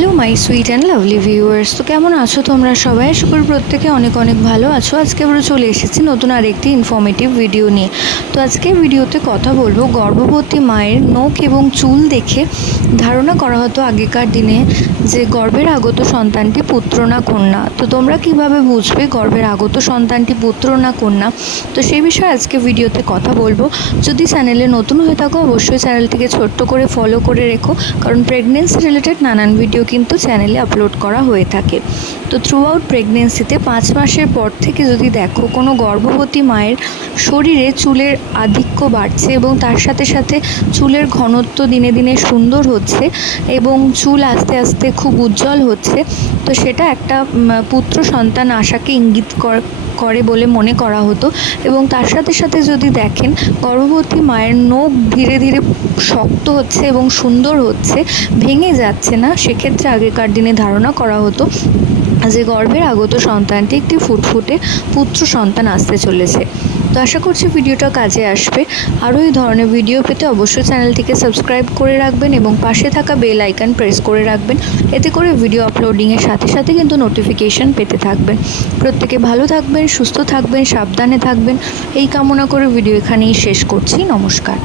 Hello my sweet and lovely viewers তো কেমন আছো তোমরা সবাই? আশা করি প্রত্যেকে অনেক অনেক ভালো আছো। আজকে আমরা চলে এসেছি নতুন আরেকটি ইনফর্মেটিভ ভিডিও নিয়ে। তো আজকে ভিডিওতে কথা বলব গর্ভবতী মায়ের নখ এবং চুল দেখে। ধারণা করা হতো আগেকার দিনে যে গর্ভের আগত সন্তানটি পুত্র না কন্যা, তো তোমরা কীভাবে বুঝবে গর্ভের আগত সন্তানটি পুত্র না কন্যা? তো সেই বিষয়ে আজকে ভিডিওতে কথা বলব। যদি চ্যানেলে নতুন হয়ে থাকো, অবশ্যই চ্যানেলটিকে ছোট্ট করে ফলো করে রেখো, কারণ প্রেগনেন্সি রিলেটেড নানান ভিডিও কিন্তু চ্যানেলে আপলোড করা হয়ে থাকে। তো থ্রু আউট প্রেগনেন্সিতে পাঁচ মাসের পর থেকে যদি দেখো, কোনো গর্ভবতী মায়ের শরীরে চুলের আধিক্য বাড়ছে এবং তার সাথে সাথে চুলের ঘনত্ব দিনে দিনে সুন্দর হচ্ছে এবং চুল আস্তে আস্তে খুব উজ্জ্বল হচ্ছে। তো সেটা একটা পুত্র সন্তান আশাকে ইঙ্গিত কর- করে বলে মনে করা হতো এবং তার সাথে সাথে যদি দেখেন গর্ভবতী মায়ের নখ ধীরে ধীরে শক্ত হচ্ছে এবং সুন্দর হচ্ছে, ভেঙে যাচ্ছে না, সেক্ষেত্রে আগেকার দিনে ধারণা করা হতো যে গর্ভের আগত সন্তানটি একটি ফুটফুটে পুত্র সন্তান আসতে চলেছে। তো আশা করছি ভিডিওটা কাজে আসবে। আরও এই ধরনের ভিডিও পেতে অবশ্যই চ্যানেলটিকে সাবস্ক্রাইব করে রাখবেন এবং পাশে থাকা বেল আইকন প্রেস করে রাখবেন। এতে করে ভিডিও আপলোডিংয়ের সাথে সাথে কিন্তু নোটিফিকেশন পেতে থাকবেন। প্রত্যেকে ভালো থাকবেন সুস্থ থাকবেন সাবধানে থাকবেন। এই কামনা করে ভিডিও এখানেই শেষ করছি। নমস্কার।